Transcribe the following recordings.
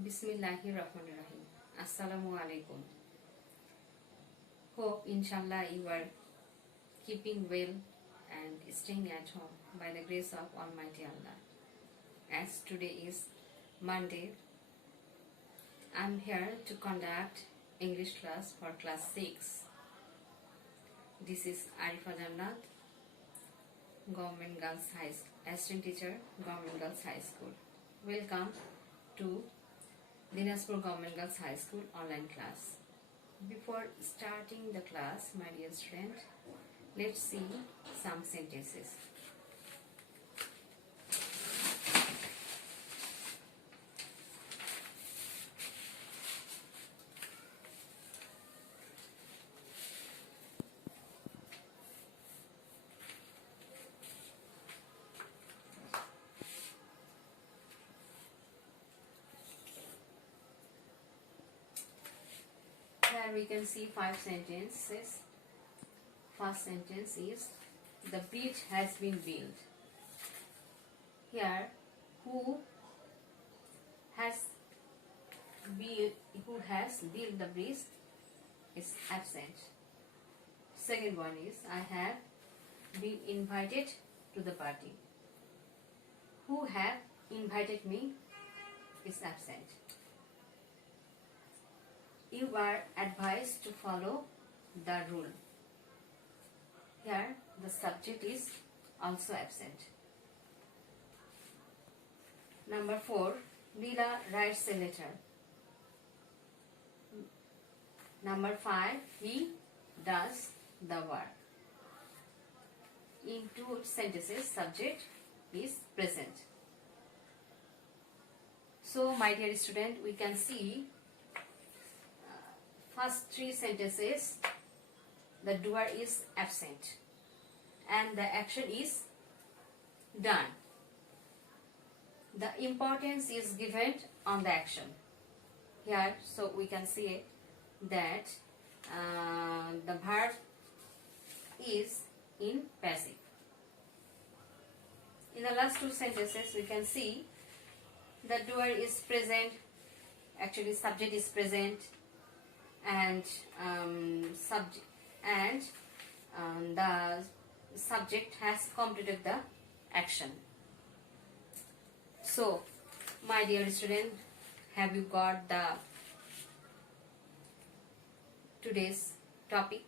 Bismillahirrahmanirrahim. Assalamu alaikum. Hope inshallah you are keeping well and staying at home by the grace of Almighty Allah. As today is Monday, I'm here to conduct English class for class 6. This is Arifa Jannat, Government Girls High School, Assistant Teacher, Government Girls High School. Welcome to Dinajpur Government Girls High School online class. Before starting the class, my dear student, let's see some sentences. Here we can see 5 sentences. First sentence is, the bridge has been built. Here, who has built the bridge is absent. Second one is, I have been invited to the party. Who have invited me is absent. You are advised to follow the rule. Here, the subject is also absent. Number 4, Leela writes a letter. Number 5, he does the work. In 2 sentences, subject is present. So, my dear student, we can see first 3 sentences, the doer is absent and the action is done. The importance is given on the action. Here, so we can see that the verb is in passive. In the last 2 sentences, we can see the doer is present, actually subject is present, and the subject has completed the action. So, my dear student, have you got the today's topic?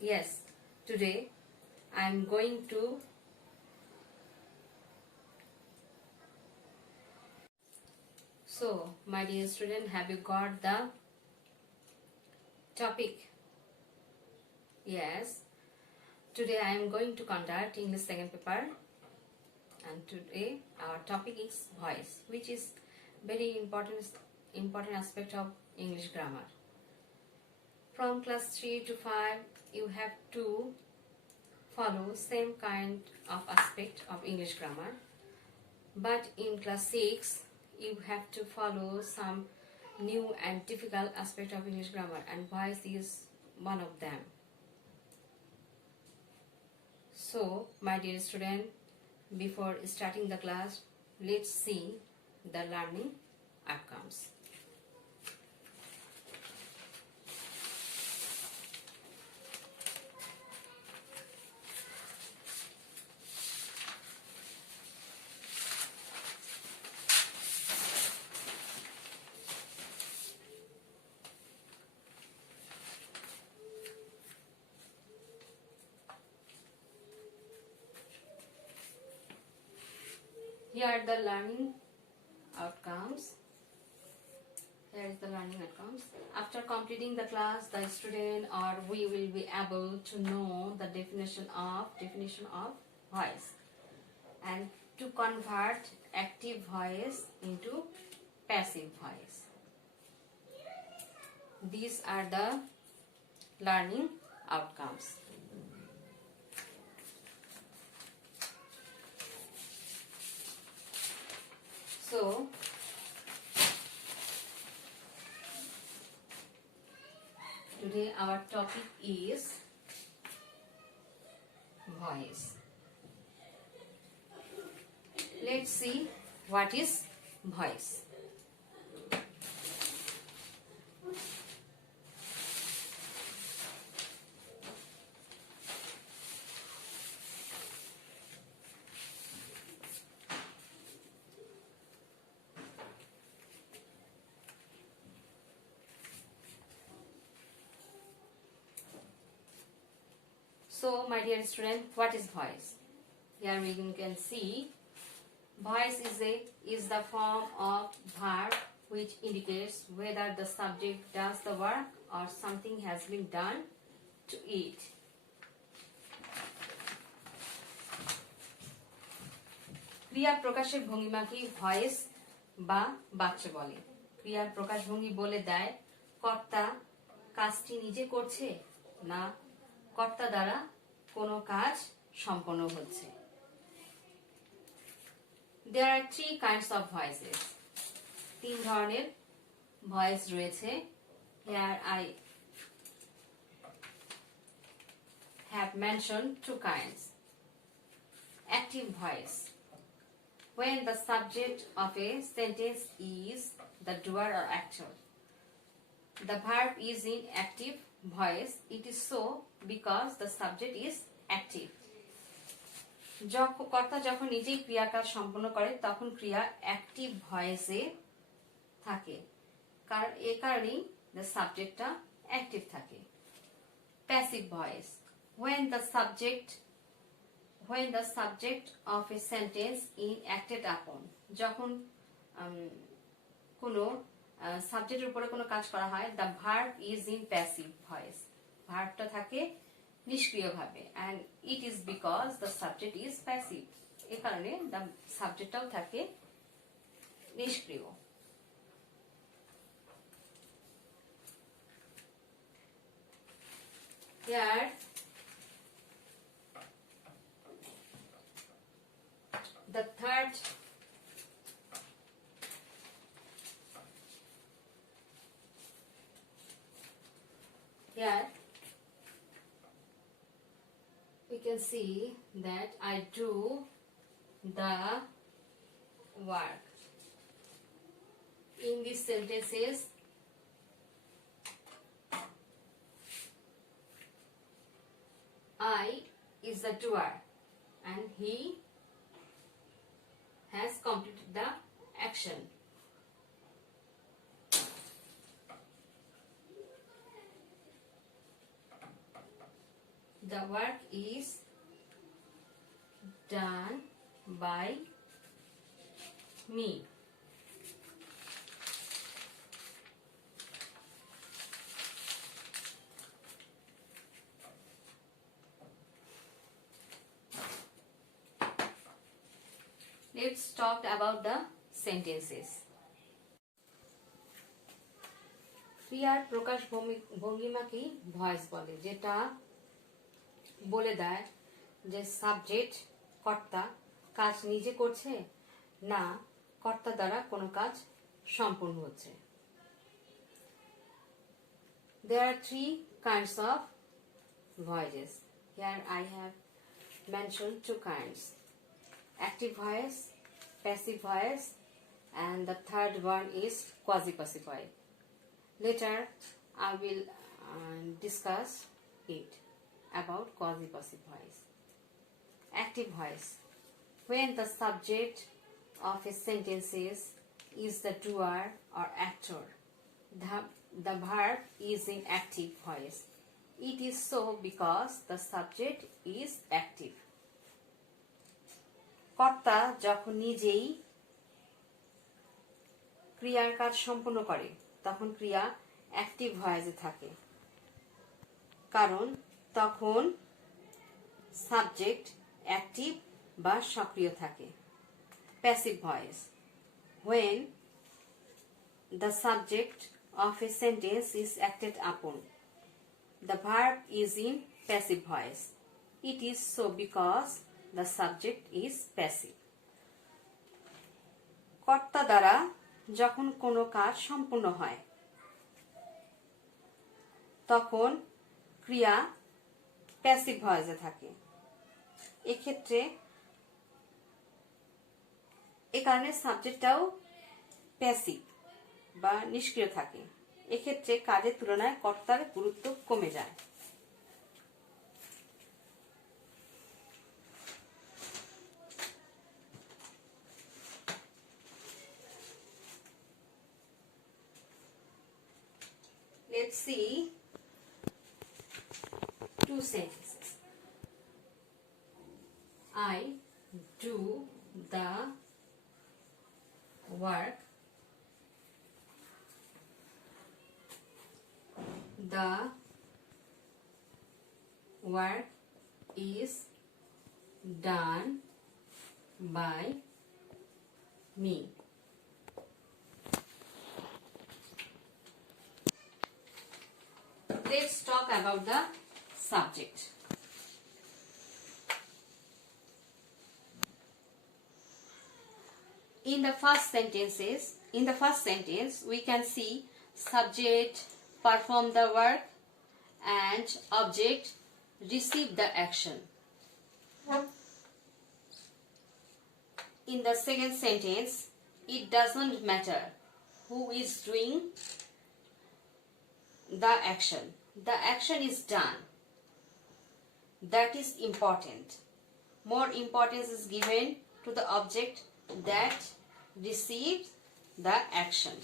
Yes, today I am going to my dear student, have you got the topic? Yes, today I am going to conduct English second paper, and today our topic is voice, which is very important aspect of English grammar. From class 3 to 5, you have to follow same kind of aspect of English grammar, but in class 6 you have to follow some new and difficult aspect of English grammar, and voice is one of them. So, my dear student, before starting the class, let's see the learning outcomes. Here are the learning outcomes. Here is the learning outcomes. After completing the class, the student or we will be able to know the definition of voice and to convert active voice into passive voice. These are the learning outcomes. So, today our topic is voice. Let's see what is voice. So, my dear student, what is voice? Here we can see voice is the form of verb which indicates whether the subject does the work or something has been done to it. ক্রিয়া প্রকাশের ভঙ্গিমাকে ভয়েস বা বাচ্য বলে। ক্রিয়ার প্রকাশভঙ্গি বলে দেয় কর্তা কাজটি নিজে করছে না কর্তা দ্বারা কোনো কাজ সম্পন্ন হচ্ছে। There are three kinds of voices. তিন ধরনের ভয়েস রয়েছে। Here I have mentioned two kinds. Active voice. When the subject of a sentence is the doer or actor. The verb is in active voice. It is so because the subject is active. কর্তা যখন নিজেই ক্রিয়াকাজ সম্পন্ন করে তখন ক্রিয়া অ্যাক্টিভ ভয়েসে থাকে, কারণ এ কারণেই the সাবজেক্টটা অ্যাক্টিভ থাকে। Passive voice when the subject of a sentence is acted upon. যখন কোনো সাবজেক্টের উপরে কোনো কাজ করা হয়, the verb is in passive voice. ভার্বটা থাকে নিষ্ক্রিয়ভাবে, and it is because the subject is passive. এই কারণে the সাবজেক্টটাও থাকে নিষ্ক্রিয়। Here the third here we can see that I do the work. In these sentences, I is the doer and he has completed the action. The work is done by me. Let's talk about the sentences. ক্রিয়ার প্রকাশ ভঙ্গিমাকেই ভয়েস বলে, যেটা বলে দেয় যে সাবজেক্ট কর্তা কাজ নিজে করছে না কর্তা দ্বারা কোনো কাজ সম্পন্ন হচ্ছে। There are three kinds of voices. Here I have mentioned two kinds. Active voice, passive voice, and the third one is quasi-passive voice. Later I will discuss it about quasi-passive voice. Active voice. When the subject of a sentence is the doer or actor, the verb is in active voice. It is so because the subject is active. কর্তা যখন নিজেই ক্রিয়ার কাজ সম্পন্ন করে তখন ক্রিয়া অ্যাক্টিভ ভয়েসে থাকে, কারণ তখন সাবজেক্ট অ্যাক্টিভ বা সক্রিয় থাকে। Passive voice when the subject of a sentence is acted upon, the verb is in passive voice. It is so because the subject is passive. কর্তা দ্বারা যখন কোনো কাজ সম্পূর্ণ হয় তখন ক্রিয়া প্যাসিভ ভয়েসে থাকে। এক্ষেত্রে এ কারণে সাবজেক্টটাও প্যাসিভ বা নিষ্ক্রিয় থাকে। এক্ষেত্রে কাজের তুলনায় কর্তার গুরুত্ব কমে যায়। Let's see two sentences. work. The work is done by me. Let's talk about the subject. In the first sentence, we can see subject perform the work and object receive the action. In the second sentence, it doesn't matter who is doing the action. The action is done. That is important. More importance is given to the object that receives the action.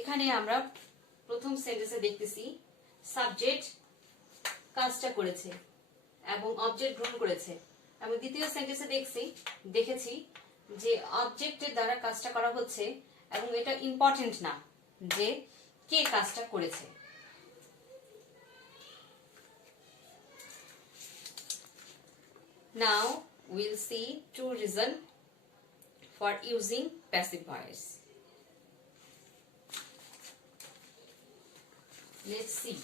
এখানে আমরা প্রথম সেন্টেন্সে দেখতেছি সাবজেক্ট কাজটা করেছে এবং অবজেক্ট গ্রহণ করেছে, এবং দ্বিতীয় সেন্টেন্সে দেখেছি যে অবজেক্টের দ্বারা কাজটা করা হচ্ছে এবং এটা ইম্পর্টেন্ট না যে কে কাজটা করেছে। Now we'll see two reasons for using passive voice. Let's see.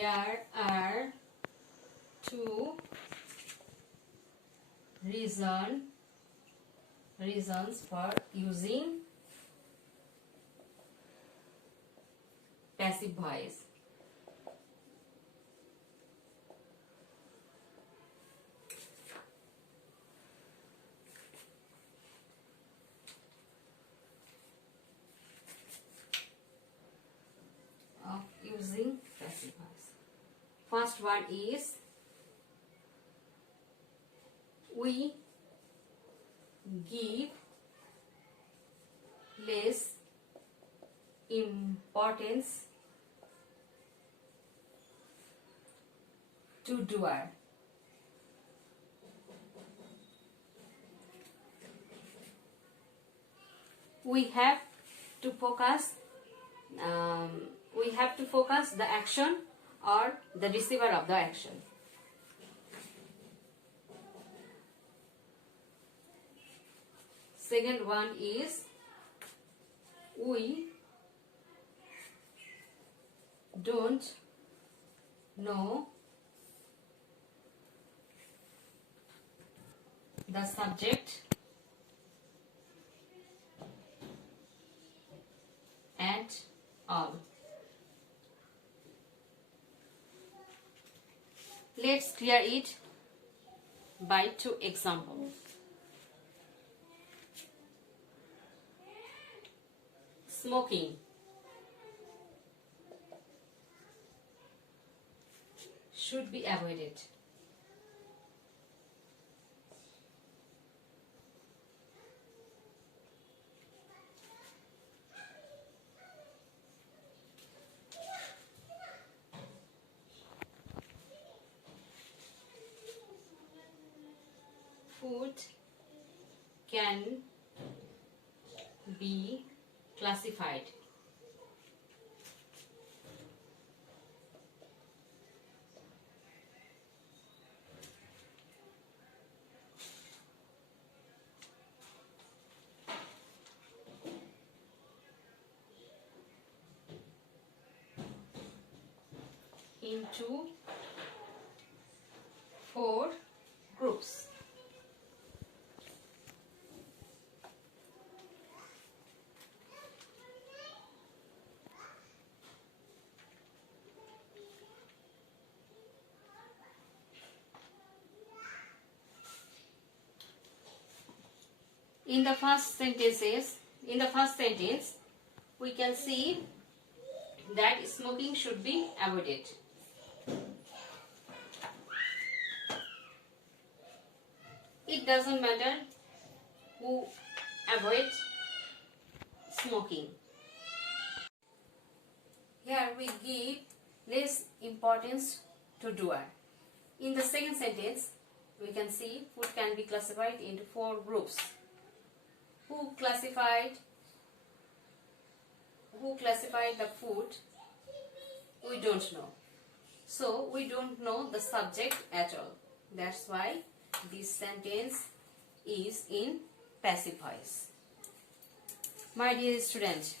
There are two reasons for using passive voice. Of using passive voice. First one is we give less importance to doer. We have to focus the action or the receiver of the action. Second one is we don't know the subject at all. Let's clear it by two examples. Smoking should be avoided. Food can be classified into 4 groups. In the first sentence, we can see that smoking should be avoided. It doesn't matter who avoids smoking. Here we give less importance to doer. In the second sentence, we can see food can be classified into 4 groups. Who classified the food? We don't know. So we don't know the subject at all. That's why this sentence is in passive voice. My dear student,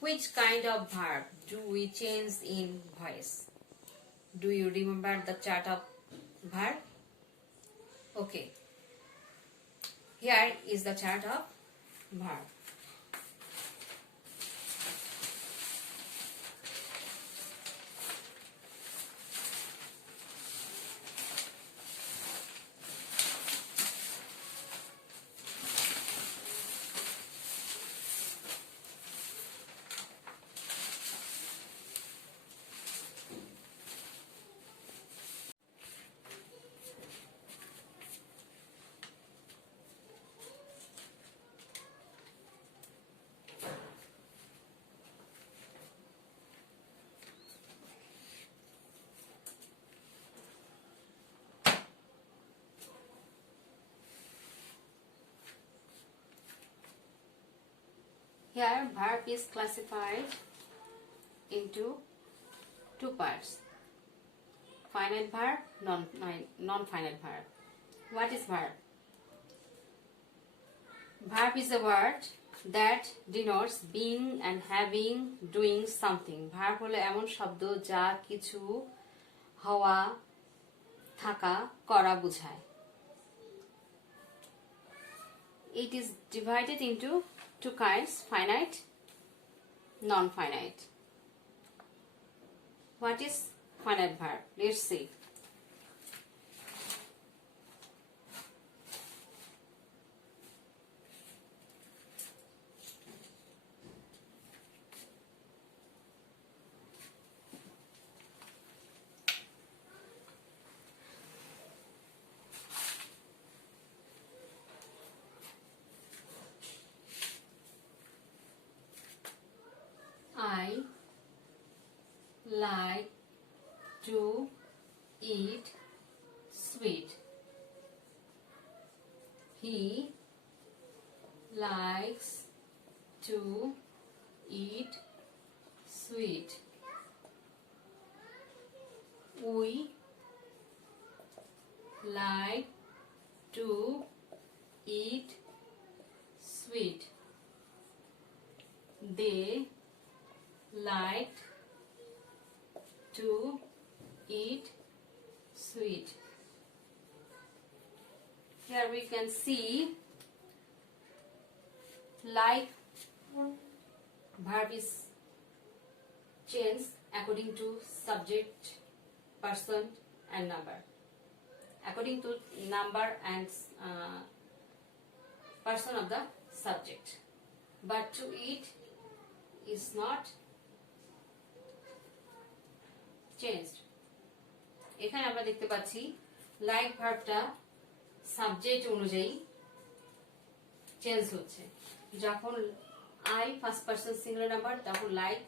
which kind of verb do we change in voice? Do you remember the chart of verb? Okay. Here is the chart of verb. Here verb is classified into 2 parts. Finite verb, non-finite verb. What is verb? Verb is a word that denotes being and having, doing something. Verb হলো এমন শব্দ যা কিছু হওয়া, থাকা, করা বোঝায়. It is divided into 2 kinds, finite, non-finite. What is finite verb? Let's see. I like to eat sweet. He likes to eat sweet. We like to eat sweet. They liked to eat sweet. Here we can see like verb is changed according to subject, person and number. According to number and person of the subject. But to eat is not changed. এখানে আমরা দেখতে পাচ্ছি like ভার্বটা subject অনুযায়ী change হচ্ছে. যখন I first person singular number তখন like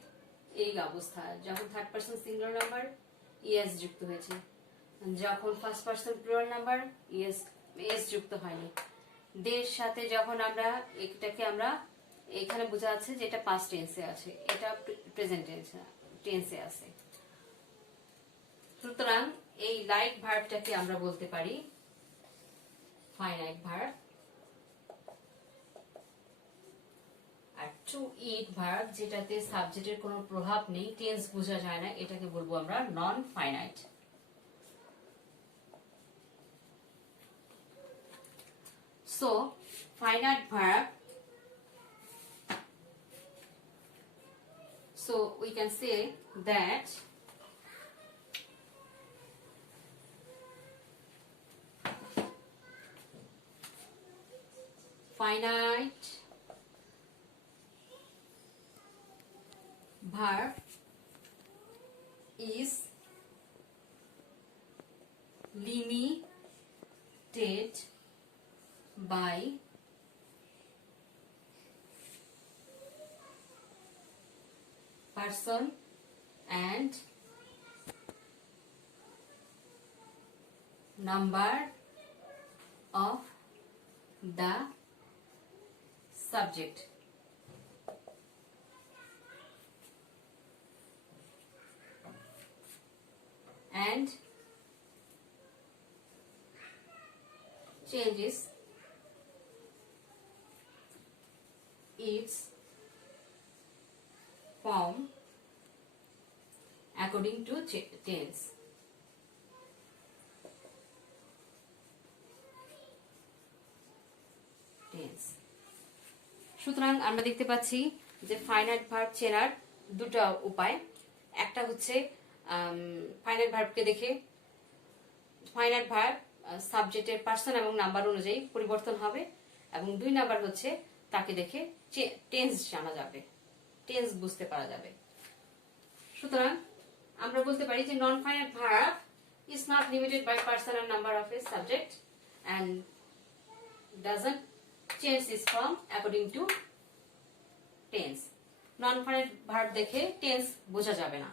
এই অবস্থা. যখন third person singular number ES যুক্ত হয়েছে. যখন first person plural number S যুক্ত হয়নি. দের সাথে যখন আমরা এটাকে আমরা এখানে বোঝা যাচ্ছে যে এটা পাস্ট টেন্সে আছে, এটা প্রেজেন্ট টেন্সে আছে. সুতরাং এই লাইক ভার্বটাকে আমরা বলতে পারি ফাইনাইট ভার্ব. আর টু ইট ভার্ব যেটাতে সাবজেক্টের কোনো প্রভাব নেই, টেন্স বোঝা যায় না, এটাকে বলবো আমরা non finite. So finite verb, so we can say that finite verb is limited by person and number of the subject. And changes its form according to tense. সুতরাং আমরা দেখতে পাচ্ছি যে ফাইনাইট ভার্ব চেনার দুটো উপায়। একটা হচ্ছে ফাইনাইট ভার্বকে দেখে ফাইনাইট ভার্ব সাবজেক্টের পার্সন এবং নাম্বার অনুযায়ী পরিবর্তন হবে, এবং 2 নাম্বার হচ্ছে তাকে দেখে টেন্স জানা যাবে, টেন্স বুঝতে পারা যাবে। সুতরাং আমরা বলতে পারি যে non finite verb is not limited by person and number of a subject and doesn't change its form according to tense. Non-finite verb দেখে tense বোঝা যাবে না।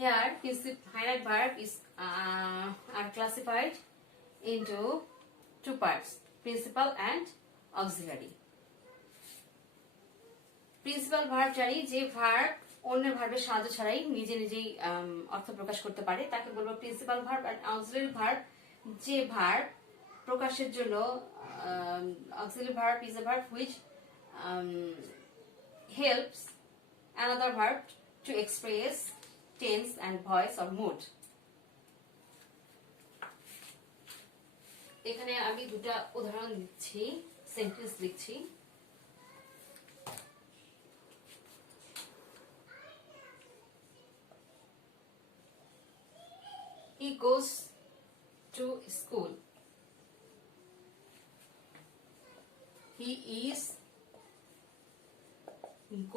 Here, finite verb is are classified into 2 parts: principal and auxiliary. Principal verb জানি যে ভার্ব অন্যের ভার্বের সাহায্য ছাড়াই নিজে নিজেই অর্থ প্রকাশ করতে পারে, তাকে বলবো প্রিন্সিপাল ভার্ব। আর অক্সিলারি ভার্ব যে ভার্ব প্রকাশের জন্য auxiliary verb is a verb which helps another verb to express tense and voice or mood. এখানে আমি দুটো উদাহরণ দিচ্ছি, সেন্টেন্স লিখছি। He goes to school. He is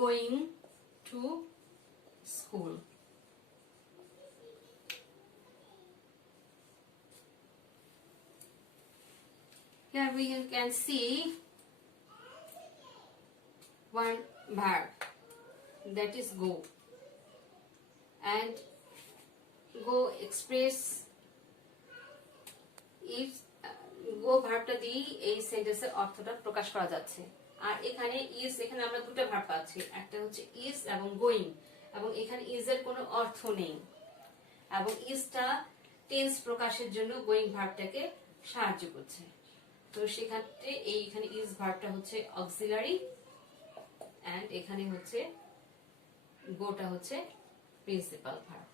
going to school. Here we can see one verb, that is go, and go express if গো ভার্বটা দিয়ে এই সেন্টেন্সের অর্থটা প্রকাশ করা যাচ্ছে। আর এখানে ইজ, এখানে আমরা দুটো ভার্ব পাচ্ছি, একটা হচ্ছে ইজ এবং গোয়িং, এবং এখানে ইজ এর কোনো অর্থ নেই, এবং ইজটা টেন্স প্রকাশের জন্য গোয়িং ভার্বটাকে সাহায্য করছে। তো সেক্ষেত্রে এইখানে ইজ ভার্বটা হচ্ছে অক্সিলারি, এন্ড এখানে হচ্ছে গোটা হচ্ছে প্রিন্সিপাল ভার্ব।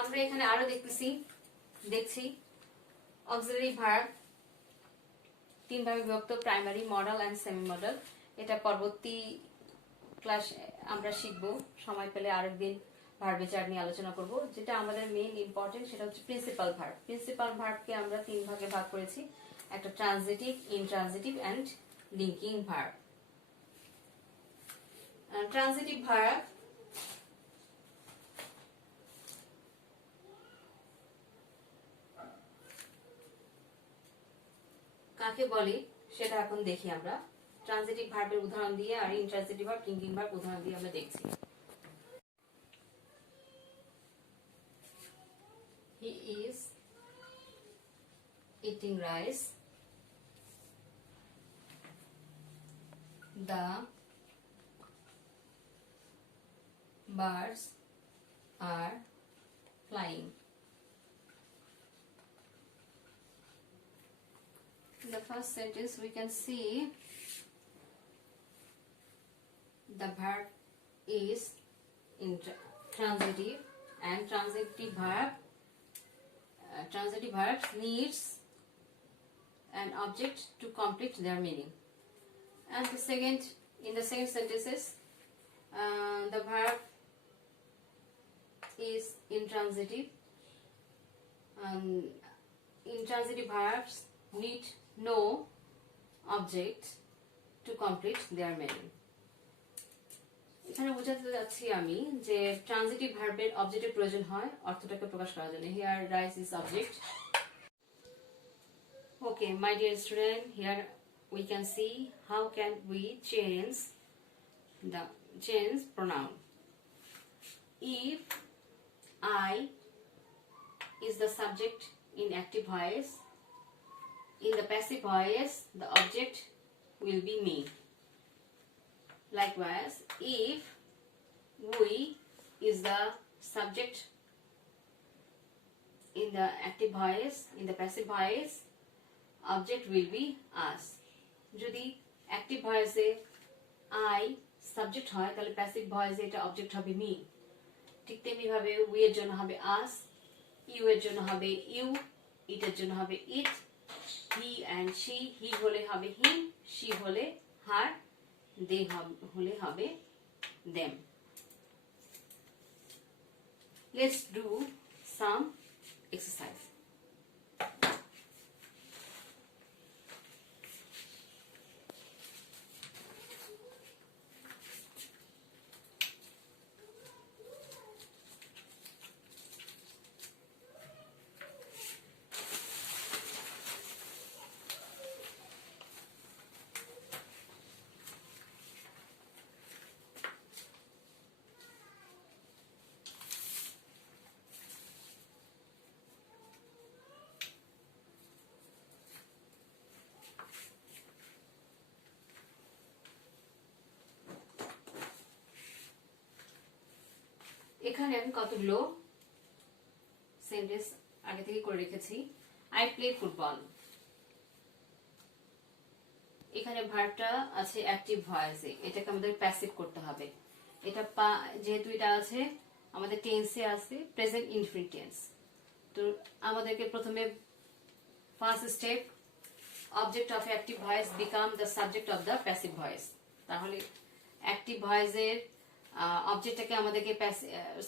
আমরা এখানে আরো দেখছি অক্সিলারি ভার্ব 3 ভাগে বিভক্ত: primary, modal and semi modal. এটা পরবর্তী ক্লাস আমরা শিখব, সময় পেলে আরেকদিন ভার্বের চার্ট নিয়ে আলোচনা করব। যেটা আমাদের মেইন ইম্পর্টেন্ট সেটা হচ্ছে প্রিন্সিপাল ভার্ব। প্রিন্সিপাল ভার্বকে আমরা 3 ভাগে ভাগ করেছি, একটা transitive, intransitive and linking verb. Transitive verb কাকে বলে সেটা এখন দেখি আমরা। ট্রানজিটিভ ভার্বের উদাহরণ দিয়ে আর ইনট্রানজিটিভ ভার্ব, লিঙ্কিং ভার্ব উদাহরণ দিয়ে আমরা দেখছি। He is eating rice. The birds are flying. In the first sentence we can see the verb is transitive, and transitive verbs needs an object to complete their meaning. And in the same sentences the verb is intransitive. Intransitive verbs need no object to complete their meaning. এখানে বোঝাতে যাচ্ছি আমি যে ট্রানজিটিভ ভার্বের অবজেক্টের প্রয়োজন হয় অর্থটাকে প্রকাশ করার জন্য। Here rice is object. Okay, my dear student, here we can see how can we change pronoun. If I is the subject in active voice, in the passive voice the object will be me. Likewise, if we is the subject in the active voice, in the passive voice object will be us. যদি active voice A I subject হয় তাহলে passive voice এ এটা object হবে me. ঠিক তেমনি ভাবে we এর জন্য হবে us, you এর জন্য হবে you, it এর জন্য হবে it, he and she, he হলে হবে him, she হলে her, they হলে হবে them. Let's do some exercise. এখানে আমি কতগুলো সেন্টেন্স আগে থেকে করে রেখেছি। আই প্লে ফুটবল, এখানে ভার্বটা আছে অ্যাক্টিভ ভয়েসে, এটাকে আমাদের প্যাসিভ করতে হবে। এটা যেহেতু এটা আছে আমাদের টেন্সে আছে প্রেজেন্ট ইনফিনিট টেন্স, তো আমাদেরকে প্রথমে first step object of active voice become the subject of the passive voice. তাহলে অ্যাক্টিভ ভয়েসের অবজেক্টটাকে আমাদেরকে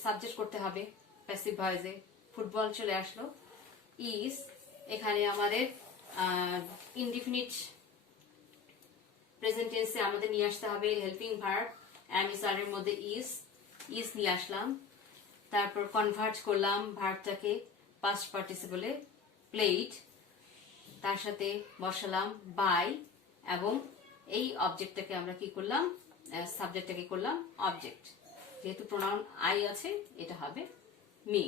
সাবজেক্ট করতে হবে প্যাসিভ ভয়েসে। ফুটবল চলে আসলো, ইজ এখানে আমাদের ইনডিফিনিট প্রেজেন্ট টেন্সে আমাদের নিয়ে আসতে হবে হেল্পিং ভার্ব, অ্যাম ইজ আর এর মধ্যে ইজ নিয়ে আসলাম, তারপর কনভার্ট করলাম ভার্বটাকে পাস্ট পার্টিসিপলে প্লেড, তার সাথে বসালাম বাই, এবং এই অবজেক্টটাকে আমরা কি করলাম, সাবজেক্টটাকে করলাম অবজেক্ট। যেহেতু প্রোনাউন আই আছে এটা হবে মি।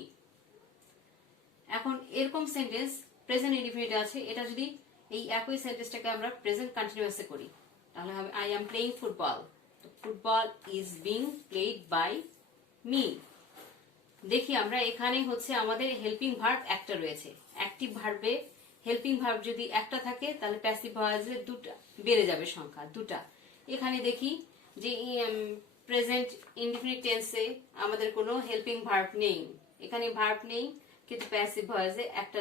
এখন এরকম সেন্টেন্স প্রেজেন্ট ইনডিফিনিট আছে, এটা যদি এই একই সেন্টেন্সটাকে আমরা প্রেজেন্ট কন্টিনিউয়াসে করি তাহলে হবে I am playing football, football is being played by me. দেখি আমরা এখানে হচ্ছে আমাদের হেল্পিং ভার্ব একটা রয়েছে, অ্যাক্টিভ ভার্বে হেল্পিং ভার্ব যদি একটা থাকে তাহলে প্যাসিভ ভয়েসে দুটা বেড়ে যাবে সংখ্যা, দুটা। এখানে দেখি যে প্রেজেন্ট ইনডিফিনিট টেন্সে আমাদের কোনো হেল্পিং ভার্ব নেই, এখানে ভার্ব নেই কিন্তু প্যাসিভ ভয়েসে একটা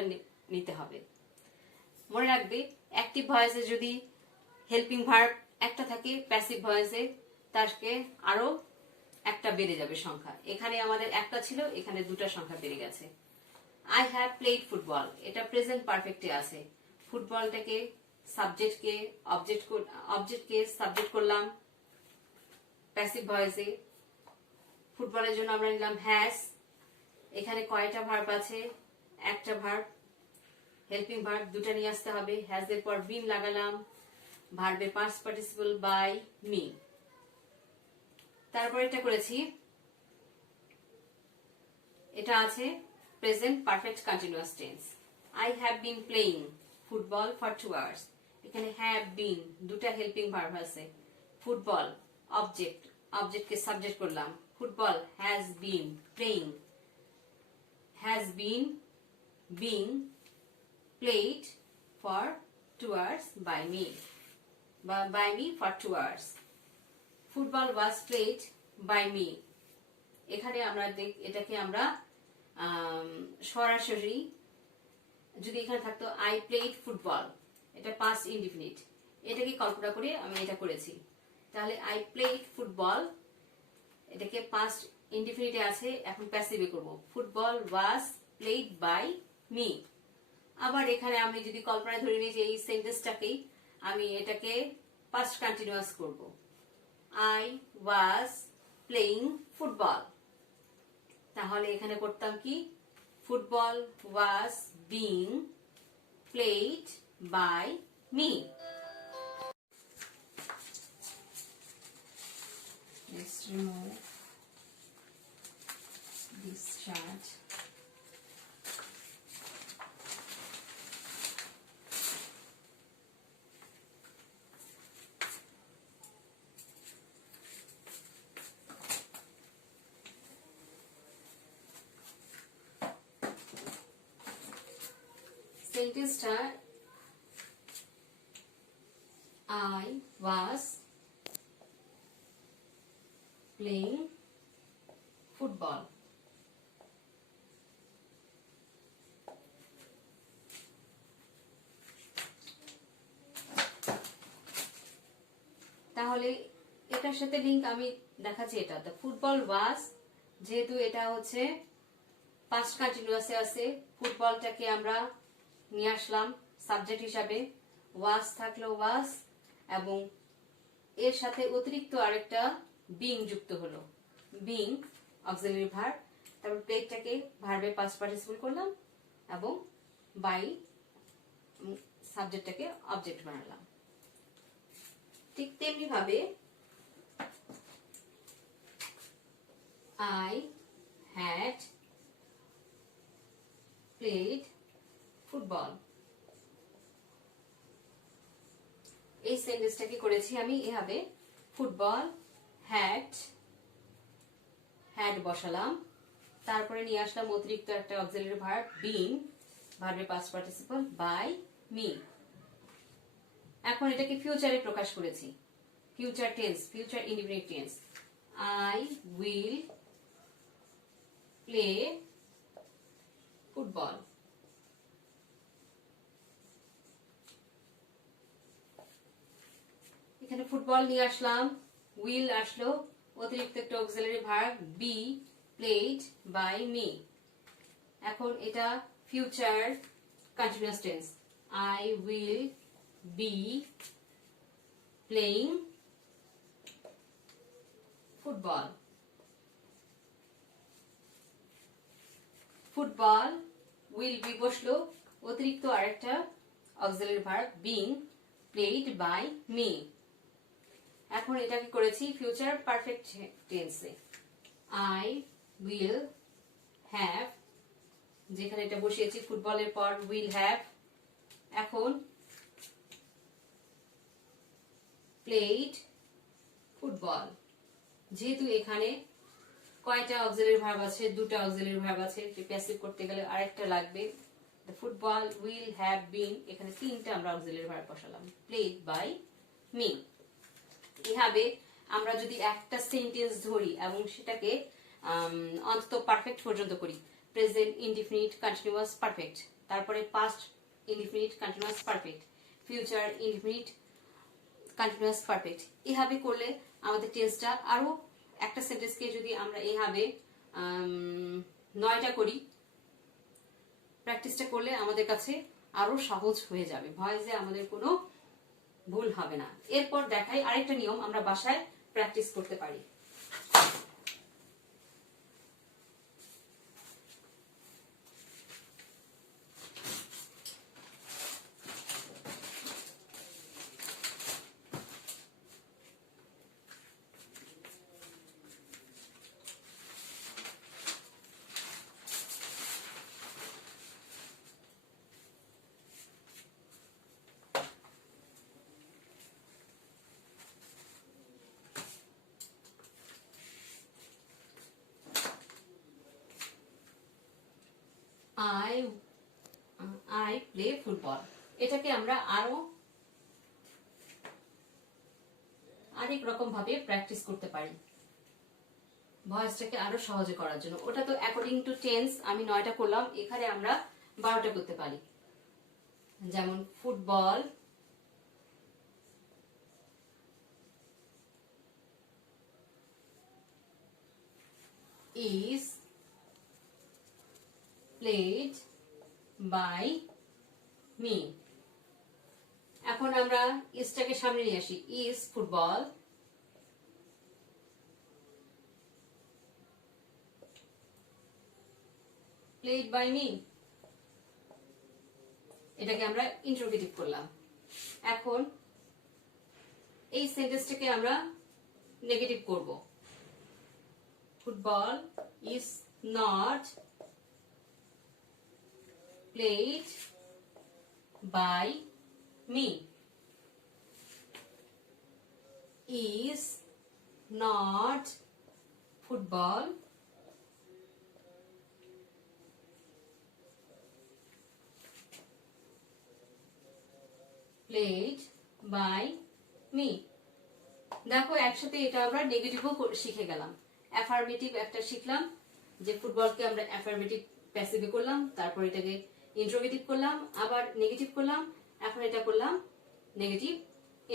নিতে হবে। মনে রাখবে অ্যাক্টিভ ভয়েসে যদি হেল্পিং ভার্ব একটা থাকে প্যাসিভ ভয়েসে তাকে আরো একটা বেড়ে যাবে সংখ্যা। এখানে আমাদের একটা ছিল, এখানে দুটা সংখ্যা বেড়ে গেছে। আই হ্যাভ প্লেড ফুটবল, এটা প্রেজেন্ট পারফেক্টে আছে, ফুটবলটাকে সাবজেক্টকে অবজেক্টকে সাবজেক্ট করলাম প্যাসিভ ভয়েসে। ফুটবলের জন্য আমরা নিলাম হ্যাজ, এখানে কয়টা ভার্ব আছে, একটা ভার্ব, হেল্পিং ভার্ব দুটা নিয়ে আসতে হবে, হ্যাজ এর পর বিন লাগালাম, ভার্বের পাস্ট পার্টিসিপল বাই মি। তারপর এটা করেছি, এটা আছে present perfect continuous tense, I have been playing football for 2 hours, এখানে হ্যাভ বিন দুটা হেল্পিং ভার্ব আছে, ফুটবল অবজেক্টকে সাবজেক্ট করলাম, football has been playing, has been being played for 2 hours by me for 2 hours. Football was played by me. এখানে আমরা এটাকে আমরা সরাসরি যদি এখানে থাকতো আই প্লেড ফুটবল, এটা পাস্ট ইনডিফিনিট, এটাকে কল্পনা করে আমি এটা করেছি। তাহলে আই প্লেড ফুটবল এটাকে পাস্ট ইনডিফিনিটে আছে, এখন প্যাসিভে করব। Football was played by me. আবার এখানে আমি যদি কল্পনায় ধরে নিই যে এই সেন্টেন্সটাকেই আমি এটাকে পাস্ট কন্টিনিউয়াস করব। I was playing football. তাহলে এখানে করতাম কি, football was being played by me. Let's remove this chart. সেন্টেন্সটা I was playing football. তাহলে এটার সাথে লিংক আমি দেখাচ্ছি। এটা তো ফুটবল ওয়াজ, যেহেতু এটা হচ্ছে পাস্ট কন্টিনিউয়াসে আছে, ফুটবলটাকে আমরা নিয়ে আসলাম সাবজেক্ট হিসাবে, ওয়াজ থাকলো ওয়াজ, এবং এর সাথে অতিরিক্ত আরেকটা বিং যুক্ত হলো, বিং অক্সিলারি ভার্ব। তারপর প্লেটটাকে ভার্বে পাস্ট পার্টিসিপল করলাম এবং বাই সাবজেক্টটাকে অবজেক্ট বানালাম। ঠিক তেমনি ভাবে I had played football, এই সেন্টেন্সটাকে করেছি আমি এভাবে, ফুটবল হ্যাড, হ্যাড বসালাম, তারপরে নিয়ে আসলাম অতিরিক্ত একটা অক্সিলারি ভার্ব বিং, ভার্বে পাস্ট পার্টিসিপল বাই মি। এখন এটাকে ফিউচারে প্রকাশ করেছি, future tense, future indefinite tense. I will play football. এখানে ফুটবল নিয়ে আসলাম, উইল আসলো, অতিরিক্ত একটা auxiliary verb be played by me. এখন এটা future continuous tense, I will be playing football. Football will be বসলো, অতিরিক্ত আরেকটা auxiliary verb being played by me. এখন এটাকে করেছি ফিউচার পারফেক্ট টেন্সে, I will have, যেখানে এটা বসিয়েছি ফুটবলের পর উইল হ্যাভ, এখন প্লেড ফুটবল। যেহেতু এখানে কয়টা অক্সিলারি ভার্ব আছে, দুটো অক্সিলারি ভার্ব আছে, প্যাসিভ করতে গেলে আরেকটা লাগবে, ফুটবল উইল হ্যাভ বিন, এখানে তিনটা আমরা অক্সিলারি ভার্ব বসালাম, প্লেড বাই মি। এভাবে আমরা যদি একটা সেন্টেন্স ধরি এবং সেটাকে অন্তত পারফেক্ট পর্যন্ত করি, প্রেজেন্ট ইনডিফিনিট কন্টিনিউয়াস পারফেক্ট, তারপরে past indefinite continuous perfect, future indefinite continuous perfect, এভাবে করলে আমাদের টেন্সটা আরো, একটা সেন্টেন্সকে যদি আমরা এইভাবে 9টা করি, প্র্যাকটিসটা করলে আমাদের কাছে আরো সহজ হয়ে যাবে, ভয়েসে আমাদের কোনো ভুল হবে না। এরপর দেখাই আরেকটা নিয়ম আমরা বাসায় প্র্যাকটিস করতে পারি। I play football, এটাকে আমরা আরেক রকম ভাবে প্র্যাকটিস করতে পারি ভয়েসটাকে আরো সহজে করার জন্য। ওটা তো অ্যাকর্ডিং টু টেন্স আমি 9টা করলাম, এখানে আমরা 12টা করতে পারি। যেমন football is played by me. এখন আমরা ইসটাকে সামনে নিয়ে আসি। Is football played by me, এটাকে আমরা ইন্টারোগেটিভ করলাম। এখন এই সেন্টেন্সটাকে আমরা নেগেটিভ করব। Football is not played by me, is not football played by me. দেখো একসাথে এটা আমরা নেগেটিভও শিখে গেলাম। অ্যাফার্মেটিভ একটা শিখলাম, যে ফুটবলকে আমরা অ্যাফার্মেটিভ প্যাসিভে করলাম, তারপর এটাকে ইন্ট্রোগেটিভ করলাম, আবার নেগেটিভ করলাম, এখন এটা করলাম নেগেটিভ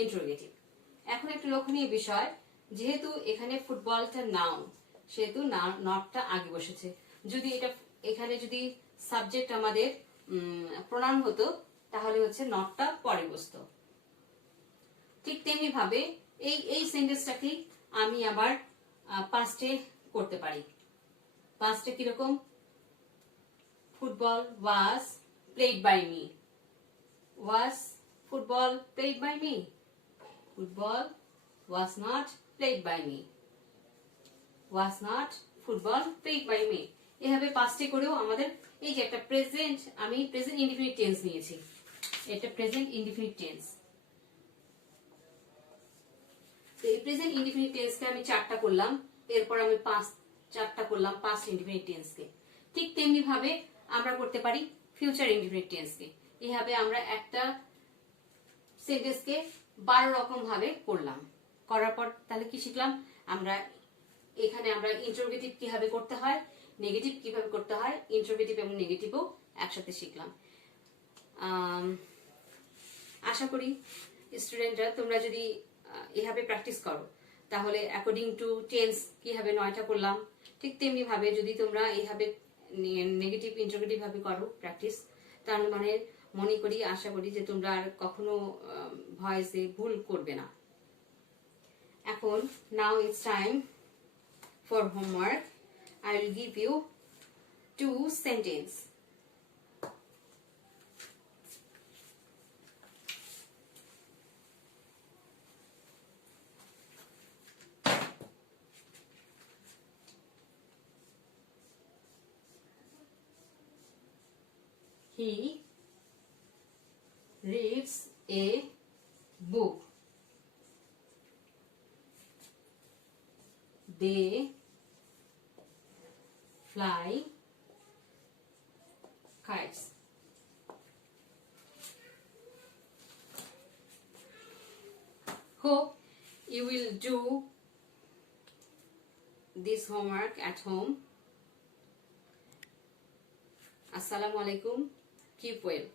ইন্ট্রোগেটিভ। এখন একটা লক্ষণীয় বিষয়, যেহেতু এখানে ফুটবলটা নাউন, সেহেতু নটটা আগে বসেছে। যদি এটা এখানে যদি সাবজেক্ট আমাদের প্রোনাউন হতো, তাহলে হচ্ছে নটটা পরে বসতো। ঠিক তেমনি ভাবে এই সেন্টেন্সটাকে আমি আবার পাস্টে করতে পারি। পাস্টে কিরকম? Football was played by me, was football played by me, football was not played by me, was not football played by me। এভাবে পাস্টে করেও আমাদের এই যে একটা প্রেজেন্ট, আমি প্রেজেন্ট ইনডিফিনিট টেন্স নিয়েছি, এটা প্রেজেন্ট ইনডিফিনিট টেন্স। তো এই প্রেজেন্ট ইনডিফিনিট টেন্সকে আমি 4টা করলাম, এরপর আমি 4টা করলাম পাস্ট ইনডিফিনিট টেন্সকে। ঠিক তেমনি ভাবে আমরা করতে পারি ফিউচার ইনডিফিনিট টেন্সকে। এইভাবে আমরা একটা সেন্টেন্সকে 12 রকম ভাবে করলাম। করার পর তাহলে কি শিখলাম আমরা? এখানে আমরা ইন্টারোগেটিভ কিভাবে করতে হয়, নেগেটিভ কিভাবে করতে হয়, ইন্টারোগেটিভ এবং নেগেটিভও একসাথে শিখলাম। আশা করি স্টুডেন্টরা তোমরা যদি এভাবে প্র্যাকটিস করো, তাহলে অ্যাকর্ডিং টু টেন্স কিভাবে 9টা করলাম, ঠিক তেমনি ভাবে যদি তোমরা এইভাবে নেগেটিভ ইন্টারোগেটিভ ভাবে করো প্র্যাকটিস, তাহলে মনে করি, আশা করি যে তোমরা আর কখনো ভয়েসে ভুল করবে না। এখন now it's time for homework. I will give you 2 sentence. He reads a book. They fly kites. Hope you will do this homework at home. Assalamu alaikum. Keep well.